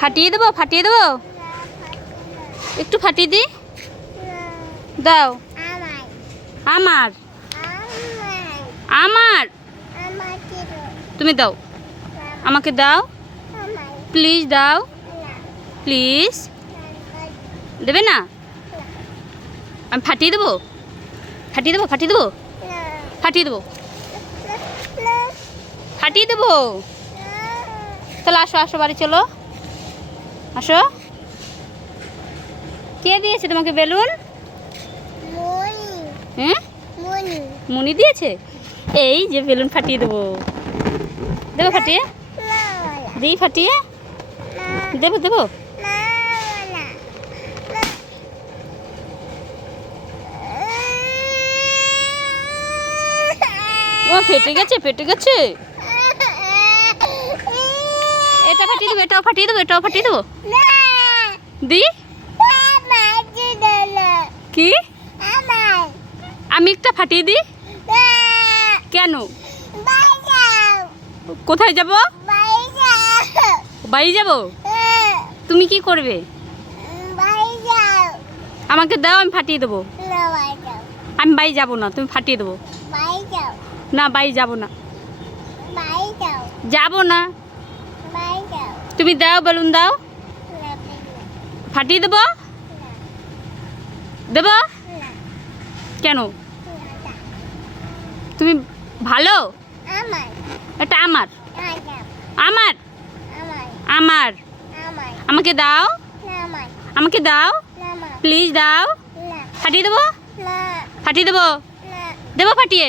ফাটিয়ে দেবো, ফাটিয়ে দেবো, একটু ফাটিয়ে দি। দাও। আমার আমার তুমি দাও, আমাকে দাও, প্লিজ দাও, প্লিজ। দেবে না? আমি ফাটিয়ে দেবো, ফাটিয়ে দেবো, ফাটিয়ে দেবো, ফাটিয়ে দেবো, ফাটিয়ে দেবো। তাহলে আসো, আসো, বাড়ি চলো, আসো। কে দিয়েছে তোমাকে বেলুন? হ্যাঁ, মুনি দিয়েছে। এই যে বেলুন ফাটিয়ে দেবো, দেবো ফাটিয়ে, দিই ফাটিয়ে, দেবো দেবো। ও ফেটে গেছে, ফেটে গেছে। এটা ফাটিয়ে দেবো, এটাও ফাটিয়ে দেবো, এটাও ফাটিয়ে দেবো। দি কি? আমি একটা ফাটিয়ে দিই কেন? কোথায় যাব? বাড়ি যাব। তুমি কি করবে? আমাকে দাও, আমি ফাটিয়ে দেবো। আমি বাড়ি যাব না, তুমি ফাটিয়ে দেবো। না, বাড়ি যাব না, যাব না। তুমি দাও, বেলুন দাও, ফাটিয়ে দেবো। দেবো কেন? তুমি ভালো। এটা আমার, আমার, আমার। আমাকে দাও, আমাকে দাও, প্লিজ দাও। ফাটিয়ে দেবো, ফাটিয়ে দেবো, দেবো ফাটিয়ে।